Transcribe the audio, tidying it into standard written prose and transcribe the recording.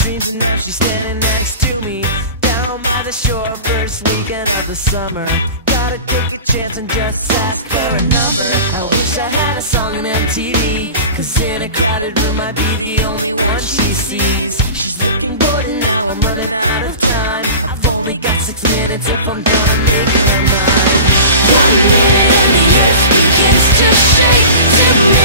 dreams, and now she's standing next to me down by the shore, first weekend of the summer. Gotta take a chance and just ask for a number. I wish I had a song on MTV, cause in a crowded room I'd be the only one she sees. She's looking bored and now I'm running out of time. I've only got 6 minutes if I'm gonna make her mine. 1 minute and the earth begins to shake.